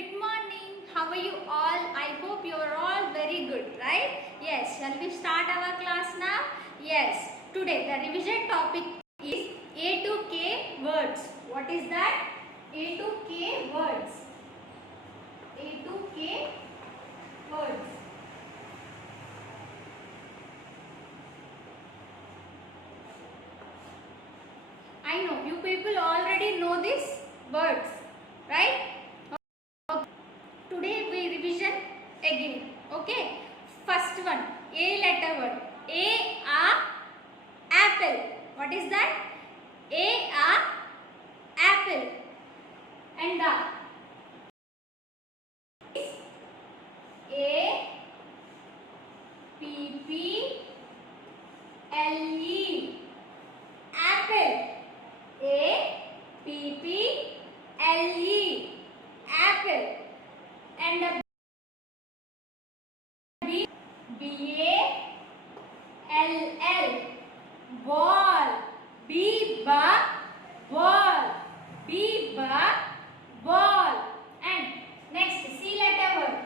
Good morning. How are you all? I hope you are all very good, right? Yes. Shall we start our class now? Yes. Today the revision topic is A to K words. What is that? A to K words. A to K words. I know you people already know these words, right? Today we revision again. Okay. First one, A letter word. Apple. What is that? Apple. And the Apple. Apple. Apple. And the Ball. Ball. Ball. Ball. And next, C letter word.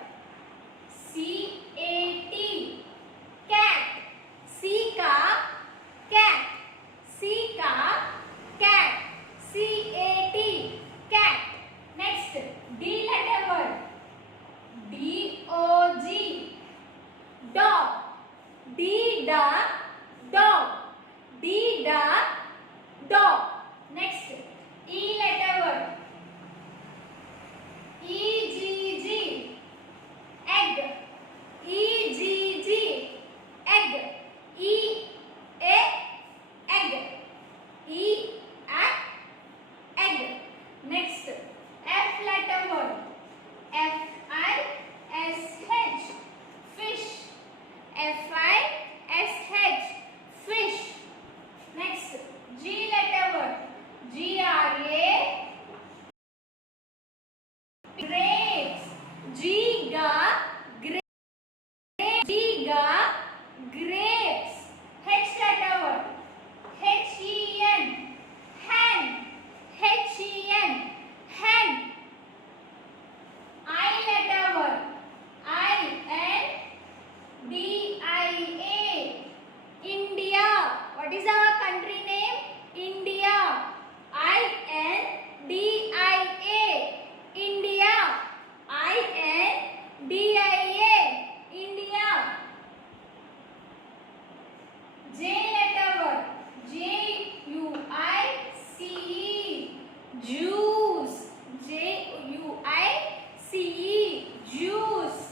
Cat. C ka cat. Cat. Next, D letter word. Dog. Dog. Next, E letter word. Egg. Egg. Next, F letter word. Fish. Fish. Next, G letter word. Grapes. Grapes. H letter word. Hen. I letter word. India. What is our country name? India. India. J letter word. Juice. Juice.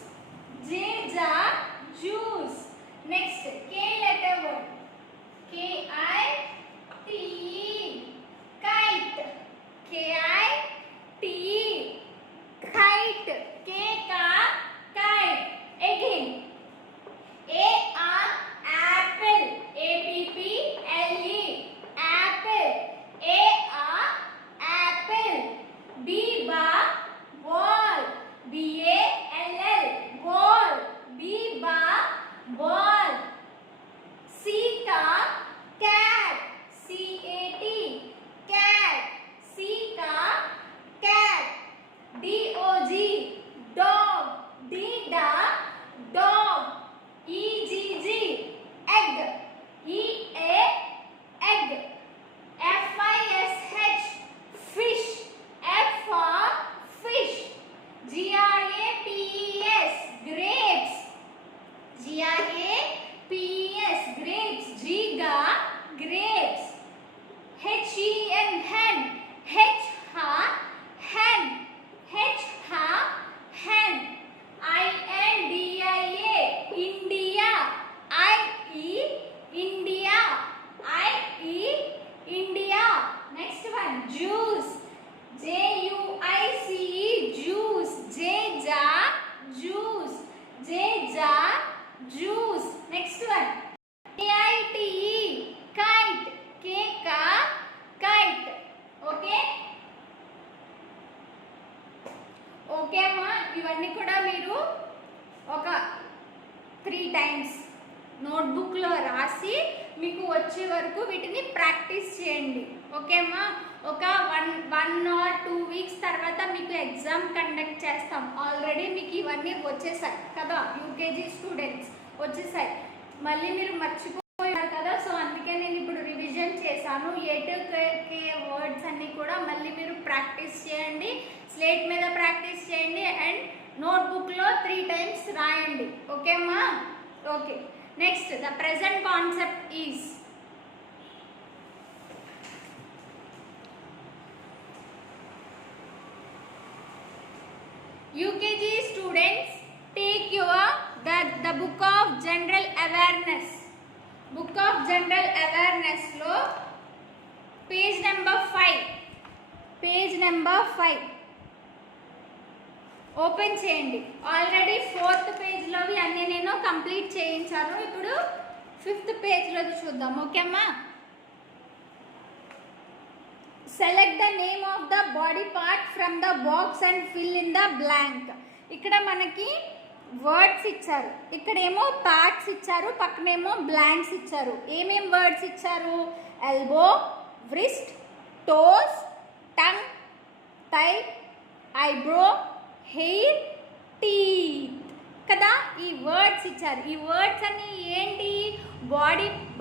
Juice. Next, K letter word. Kite. Kite. Kite. Again. Apple. Apple. Apple. Ball. Ball. Ball. C cat. Cat. Cat. Dog. Dog. Egg. Egg. Fish. Fish. Grapes. Grapes. Grapes. Grapes. Hen. Hen. India. Next one, juice. Juice. Juice. Next one, kite. Kite. Okay అమ్మా, ఇవన్నీ కూడా మీరు ఒక 3 times నోట్బుక్లో రాసి మీకు వచ్చే వరకు వీటిని ప్రాక్టీస్ చేయండి. ఓకే అమ్మా. ఒక వన్ ఆర్ 2 వీక్స్ తర్వాత మీకు ఎగ్జామ్ కండక్ట్ చేస్తాం. ఆల్రెడీ మీకు ఇవన్నీ వచ్చేసాయి కదా, యూకేజీ స్టూడెంట్స్ వచ్చేసాయి, మళ్ళీ మీరు మర్చిపోయారు కదా. సో అందుకే నేను ఇప్పుడు రివిజన్ చేశాను. A to K వర్డ్స్ అన్నీ కూడా మళ్ళీ మీరు ప్రాక్టీస్ చేయండి, స్లేట్ మీద ప్రాక్టీస్ చేయండి అండ్ నోట్బుక్లో 3 times రాయండి. ఓకే అమ్మా? Okay. Next the present concept is UKG students, take your the book of general awareness. Book of general awareness lo page number 5 open చేయండి. ఆల్రెడీ 4th పేజ్లోవి అన్నీ నేను complete చేయించాను. ఇప్పుడు 5th పేజ్లోది చూద్దాం. Okay అమ్మా? Select the name of the body part from the box and fill in the blank. ఇక్కడ మనకి words ఇచ్చారు, ఇక్కడేమో పార్ట్స్ ఇచ్చారు, పక్కనేమో బ్లాంక్స్ ఇచ్చారు. ఏమేం వర్డ్స్ ఇచ్చారు? Elbow, wrist, toes, tongue, thigh, eyebrow, hair, teeth కదా. ఈ వర్డ్స్ ఇచ్చారు. ఈ వర్డ్స్ అన్ని ఏంటి?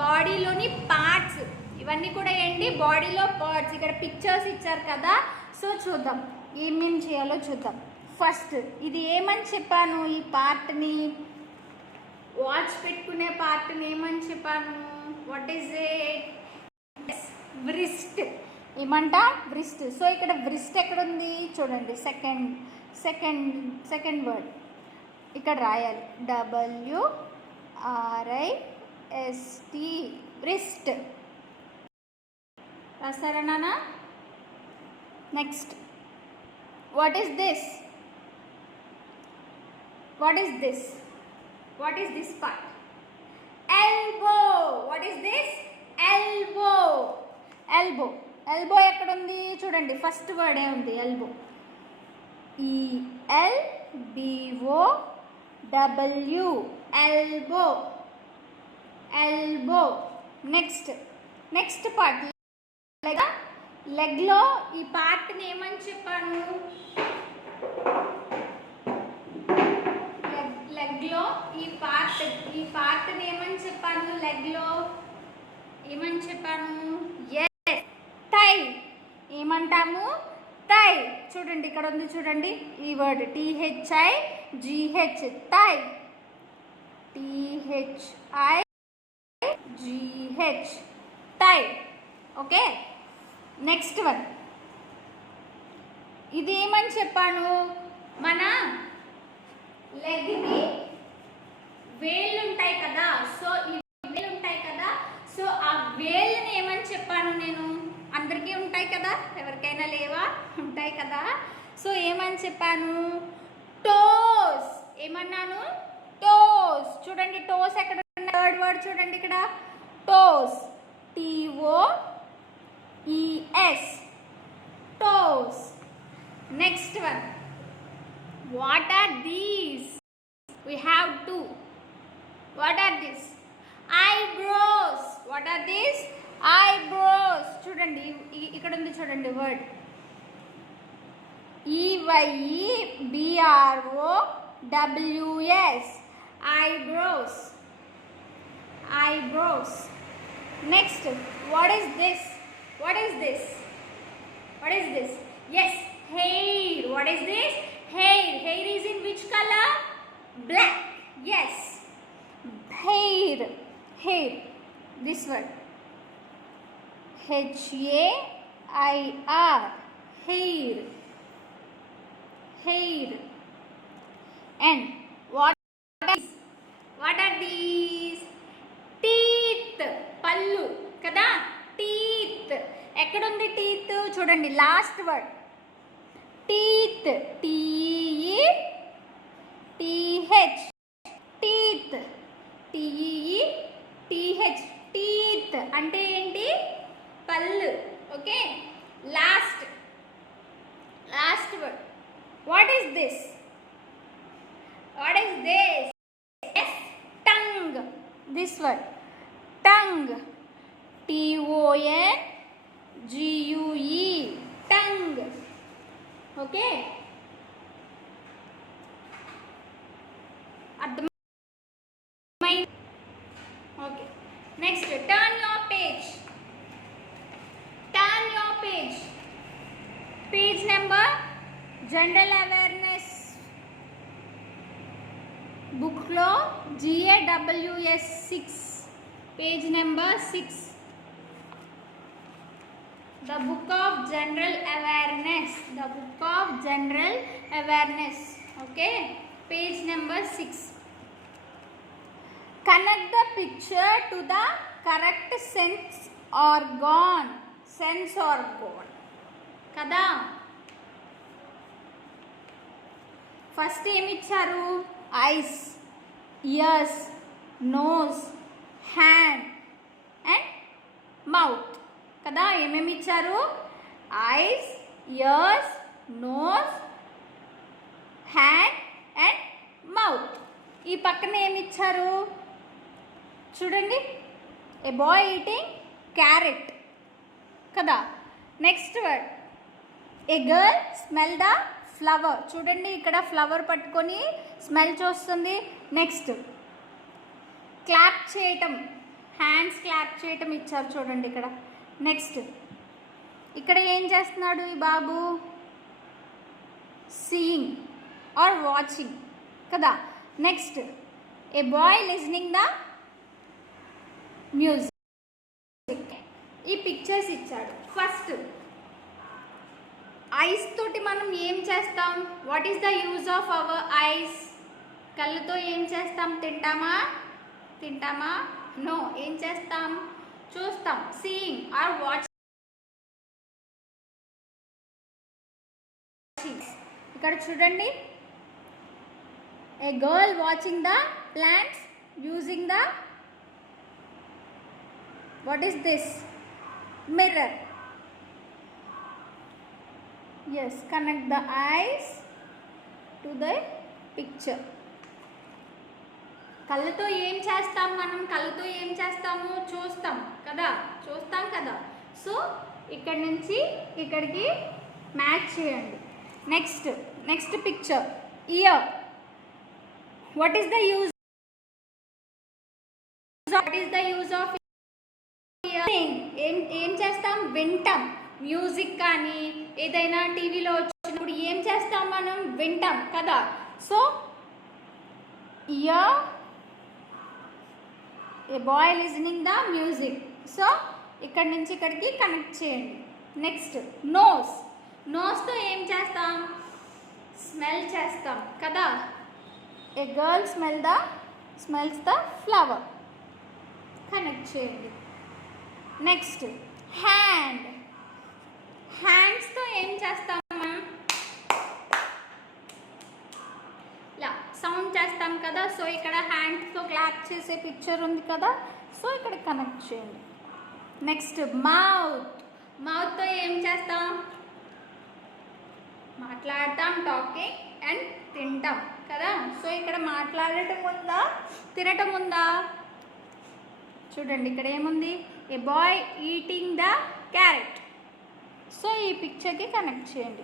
బాడీలోని పార్ట్స్. ఇవన్నీ కూడా ఏంటి? బాడీలో పార్ట్స్. ఇక్కడ పిక్చర్స్ ఇచ్చారు కదా. సో చూద్దాం ఏమేం చేయాలో చూద్దాం. ఫస్ట్ ఇది ఏమని చెప్పాను? ఈ పార్ట్ని, వాచ్ పెట్టుకునే పార్ట్ని ఏమని చెప్పాను? What is it? వ్రిస్ట్. ఏమంట? వ్రిస్ట్. సో ఇక్కడ వ్రిస్ట్ ఎక్కడుంది చూడండి. సెకండ్ వర్డ్ ఇక్కడ రాయాలి. WRIST, wrist. రాస్తారా నాన్న? Next what is this? What is this? What is this part? Elbow. What is this? Elbow. Elbow ఎక్కడుంది చూడండి. ఫస్ట్ వర్డ్ ఏముంది? Elbow. ELBO. Elbow. Next part లెగ్లో ఈ పార్ట్ని ఏమని చెప్పాను? లెగ్లో ఈ పార్ట్ని ఏమని చెప్పాను? లెగ్లో ఏమని చెప్పాను? Yes, thigh. ఏమంటాము? థై. చూడండి ఇక్కడ ఉంది చూడండి ఈ word THIGH, thigh. THIGH, thigh. Okay. Next one ఇది ఏమని చెప్పాను? మన లెగ్కి వేళ్ళు ఉంటాయి కదా. సో ఈ వేళ్ళు ఉంటాయి కదా. సో ఆ వేళ్ళని ఏమని చెప్పాను నేను? అందరికీ ఉంటాయి కదా, ఎవరికైనా లేవా? ఉంటాయి కదా. సో ఏమని చెప్పాను? టోస్. ఏమన్నాను? టోస్. చూడండి టోస్ ఎక్కడ? థర్డ్ వర్డ్ చూడండి ఇక్కడ. Toes. TOES, toes. Next one what are these? We have two. What are these? Eyebrows. What are these? Eyebrows. చూడండి ఇక్కడ ఉంది చూడండి word EYEBROWS, eyebrows. Next, what is this? Yes, hair. What is this? Hair is in which color? Black. Yes, hair. This word HAIR, hair. And what are these? Teeth. పళ్ళు కదా. teeth. ఎక్కడుంది teeth? చూడండి last word teeth. TEETH, teeth. TEETH, teeth అంటే ఏంటి? పళ్ళు. Okay. Last word what is this? Yes, tongue. This word tongue. TONGUE. GUE, tongue. Okay, అర్థమైంది? Okay, next turn your page. Turn your page. Page number general awareness బుక్లో GAWS 6, page number 6. The book of general awareness. The book of general awareness. Okay, page number 6. Connect the picture to the correct sense organ. Sense organ. కదా first ఏమి ఇచ్చారు? Eyes, ears, nose, hand and mouth కదా. ఏమేమి ఇచ్చారు? Eyes, ears, nose, hand and mouth. ఈ పక్కన ఏమి ఇచ్చారు చూడండి, ఏ బాయ్ ఈటింగ్ క్యారెట్ కదా. Next word, a girl smell the flower. చూడండి ఇక్కడ ఫ్లవర్ పట్టుకొని స్మెల్ చూస్తుంది. నెక్స్ట్ క్లాప్ చేయటం, హ్యాండ్స్ క్లాప్ చేయటం ఇచ్చారు చూడండి ఇక్కడ. నెక్స్ట్ ఇక్కడ ఏం చేస్తున్నాడు ఈ బాబు? సీయింగ్ ఆర్ వాచింగ్ కదా. Next a boy listening the music. ఈ పిక్చర్స్ ఇచ్చాడు. ఫస్ట్ ఐస్ తోటి మనం ఏం చేస్తాం? What is the use of our eyes? కళ్ళతో ఏం చేస్తాం? తింటామా? నో. ఏం చేస్తాం? చూస్తాం. Seeing or watching. ఇక్కడ చూడండి, a girl watching the plants using the what is this? Mirror. Yes, connect the eyes to the picture. కళ్ళతో ఏం చేస్తాం మనం? కళ్ళతో ఏం చేస్తాము? చూస్తాం కదా. సో ఇక్కడ నుంచి ఇక్కడికి మ్యాచ్ చేయండి. Next picture, year. What is the use? Of year? ఏం చేస్తాం? వింటాం. మ్యూజిక్ కానీ ఏదైనా టీవీలో వచ్చినప్పుడు ఏం చేస్తాం మనం? వింటాం కదా. So ear, a boy listening the music. So ఇక్కడ నుంచి ఇక్కడికి కనెక్ట్ చేయండి. Next nose. నోస్తో ఏం చేస్తాం? స్మెల్ చేస్తాం కదా. A girl smells the flower. Connect చేయండి. Next hand. హ్యాండ్స్తో ఏం చేస్తాం మనం? ఇలా సౌండ్ చేస్తాం కదా. సో ఇక్కడ హ్యాండ్స్తో క్లాప్ చేసే పిక్చర్ ఉంది కదా. సో ఇక్కడ కనెక్ట్ చేయండి. Next mouth. మౌత్తో ఏం చేస్తాం? మాట్లాడతాం, టాకింగ్ అండ్ తింటాం కదా. సో ఇక్కడ మాట్లాడటం ఉందా, తినటం ఉందా? చూడండి ఇక్కడ ఏముంది? A boy eating the carrot. So ఈ పిక్చర్కి కనెక్ట్ చేయండి.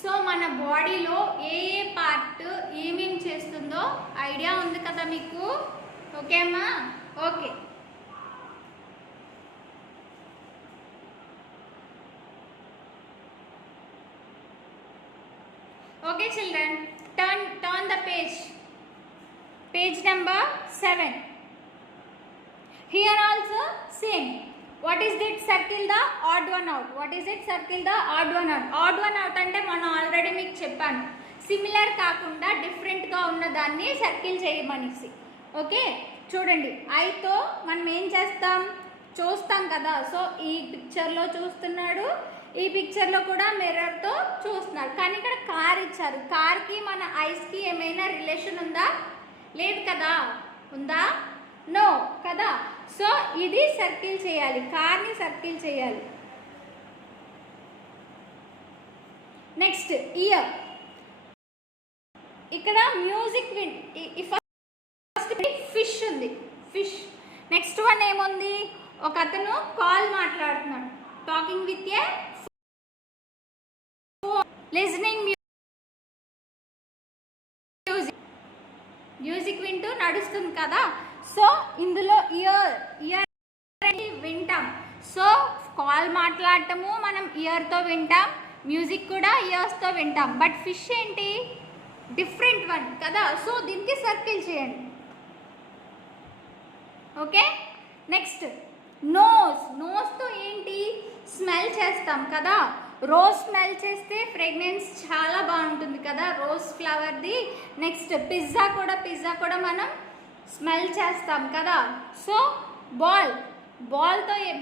సో మన బాడీలో ఏ పార్ట్ ఏమేమి చేస్తుందో ఐడియా ఉంది కదా మీకు? ఓకే అమ్మా? Okay. Okay children, turn the page. Page number 7. Here also same. What is it? Circle the odd one out. What is it? Circle the odd one out. Odd one out అంటే మనం already మీకు చెప్పాను. Similar కాకుండా డిఫరెంట్గా ఉన్న దాన్ని circle చేయమనేసి. Okay చూడండి, ఐతో మనం ఏం చేస్తాం? చూస్తాం కదా. సో ఈ పిక్చర్లో చూస్తున్నాడు, ఈ పిక్చర్లో కూడా మిర్రర్తో చూస్తున్నాడు. కానీ ఇక్కడ కార్ ఇచ్చారు. కార్కి మన ఐస్కి ఏమైనా రిలేషన్ ఉందా? లేదు కదా. ఉందా? నో కదా. సో ఇది సర్కిల్ చేయాలి, కార్ని సర్కిల్ చేయాలి. Next year. ఇక్కడ మ్యూజిక్ ఫస్ట్ ఫిష్ ఉంది, ఫిష్. నెక్స్ట్ వన్ ఏముంది? ఒక అతను కాల్ మాట్లాడుతున్నాడు, talking with a listening music వింటూ నడుస్తుంది కదా. సో ఇందులో ఇయర్ వింటాం. సో కాల్ మాట్లాడటము మనం ఇయర్తో వింటాం, మ్యూజిక్ కూడా ఇయర్స్తో వింటాం. బట్ ఫిష్ ఏంటి, డిఫరెంట్ వన్ కదా. సో దీనికి సర్కిల్ చేయండి. ఓకే, నెక్స్ట్ నోస్తో ఏంటి, స్మెల్ చేస్తాం కదా. రోజ్ స్మెల్ చేస్తే ఫ్రేగ్రెన్స్ చాలా బాగుంటుంది కదా, రోజ్ ఫ్లవర్ది. నెక్స్ట్ పిజ్జా కూడా మనం స్మెల్ చేస్తాం కదా. సో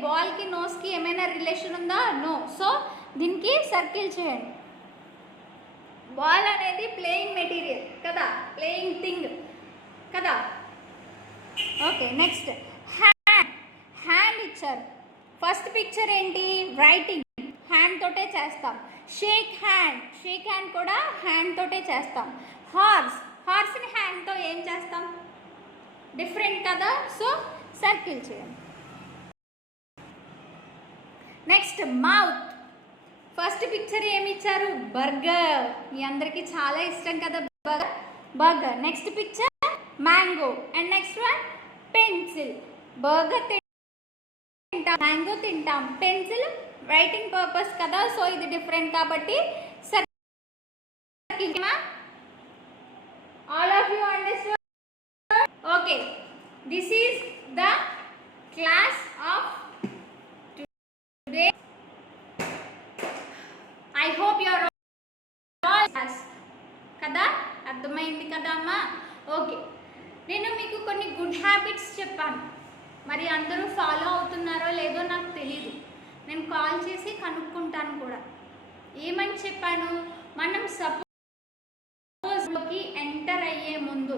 బాల్కి నోస్కి ఏమైనా రిలేషన్ ఉందా? నో. సో దీనికి సర్కిల్ చేయండి. బాల్ అనేది ప్లేయింగ్ మెటీరియల్ కదా, ప్లేయింగ్ థింగ్ కదా. ఓకే, నెక్స్ట్ హ్యాండ్ ఇచ్చారు. ఫస్ట్ పిక్చర్ ఏంటి, రైటింగ్, హ్యాండ్ తోటే చేస్తాం. షేక్ హ్యాండ్ కూడా హ్యాండ్ తోటే చేస్తాం. హార్స్ని హ్యాండ్తో ఏం చేస్తాం, డిఫరెంట్ కదా. సో సర్కిల్ చేయండి. Next mouth. ఫస్ట్ పిక్చర్ ఏమి ఇచ్చారు, బర్గర్. మీ అందరికీ చాలా ఇష్టం కదా burger. Next picture mango. And next one pencil. Burger తింటాం, మ్యాంగో తింటాం, పెన్సిల్ రైటింగ్ పర్పస్ కదా. సో ఇది డిఫరెంట్ కాబట్టి circle. All of you understand? Okay, this is the class of today. I hope you are all కదా, అర్థమైంది కదా అమ్మా. Okay, నేను మీకు కొన్ని గుడ్ హ్యాబిట్స్ చెప్పాను, మరి అందరూ ఫాలో అవుతున్నారో లేదో నాకు తెలీదు. నేను కాల్ చేసి కనుక్కుంటాను కూడా. ఏమని చెప్పాను, మనం సపోజ్లోకి ఎంటర్ అయ్యే ముందు,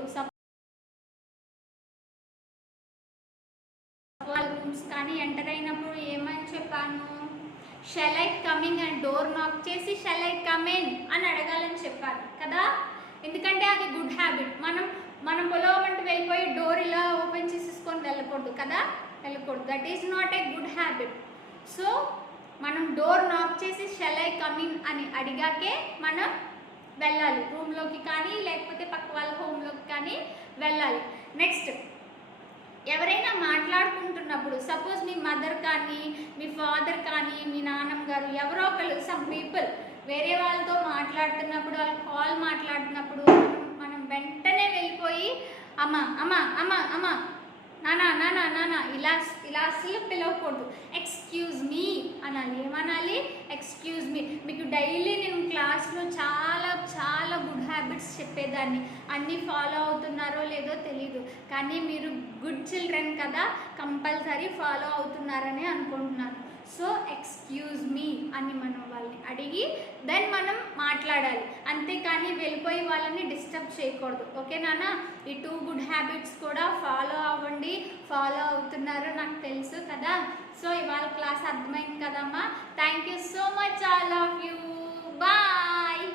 రూమ్స్ కానీ ఎంటర్ అయినప్పుడు ఏమని చెప్పాను, shall I coming and door knock చేసి షెల్ ఐ కమ్ ఇన్ అని అడగాలని చెప్పాను కదా. ఎందుకంటే అది గుడ్ హ్యాబిట్. మనం పొలవమంటూ వెళ్ళిపోయి డోర్ ఇలా ఓపెన్ చేసేసుకొని వెళ్ళకూడదు కదా, వెళ్ళకూడదు. That is not a good habit. So మనం డోర్ నాక్ చేసి షెల్ ఐ కమ్ ఇన్ అని అడిగాకే మనం వెళ్ళాలి, రూమ్లోకి కానీ లేకపోతే పక్క వాళ్ళ హోమ్లోకి కానీ వెళ్ళాలి. నెక్స్ట్, ఎవరైనా మాట్లాడుకుంటున్నప్పుడు, సపోజ్ మీ మదర్ కానీ మీ ఫాదర్ కానీ మీ నాన్నమ్మ గారు ఎవరో ఒకళ్ళు, సమ్ పీపుల్ వేరే వాళ్ళతో మాట్లాడుతున్నప్పుడు, వాళ్ళు కాల్ మాట్లాడుతున్నప్పుడు మనం వెంటనే వెళ్ళిపోయి అమ్మ అమ్మ అమ్మ అమ్మ, నానా నానా నానా ఇలా అసలు పిలవకూడదు. ఎక్స్క్యూజ్ మీ అనాలి. ఏమనాలి, ఎక్స్క్యూజ్ మీ. మీకు డైలీ నేను క్లాస్లో చాలా చాలా గుడ్ హ్యాబిట్స్ చెప్పేదాన్ని, అన్నీ ఫాలో అవుతున్నారో లేదో తెలీదు, కానీ మీరు గుడ్ చిల్డ్రన్ కదా, కంపల్సరీ ఫాలో అవుతున్నారని అనుకుంటున్నాను. సో ఎక్స్క్యూజ్ మీ అని మనం వాళ్ళని అడిగి దెన్ మనం మాట్లాడాలి, అంతేకాని వెళ్ళిపోయి వాళ్ళని డిస్టర్బ్ చేయకూడదు. ఓకే నాన్న, ఈ 2 గుడ్ హ్యాబిట్స్ కూడా ఫాలో అవ్వండి. ఫాలో అవుతున్నారో నాకు తెలుసు కదా. సో ఇవాళ క్లాస్ అర్థమైంది కదమ్మా. Thank you so much all of you. Bye.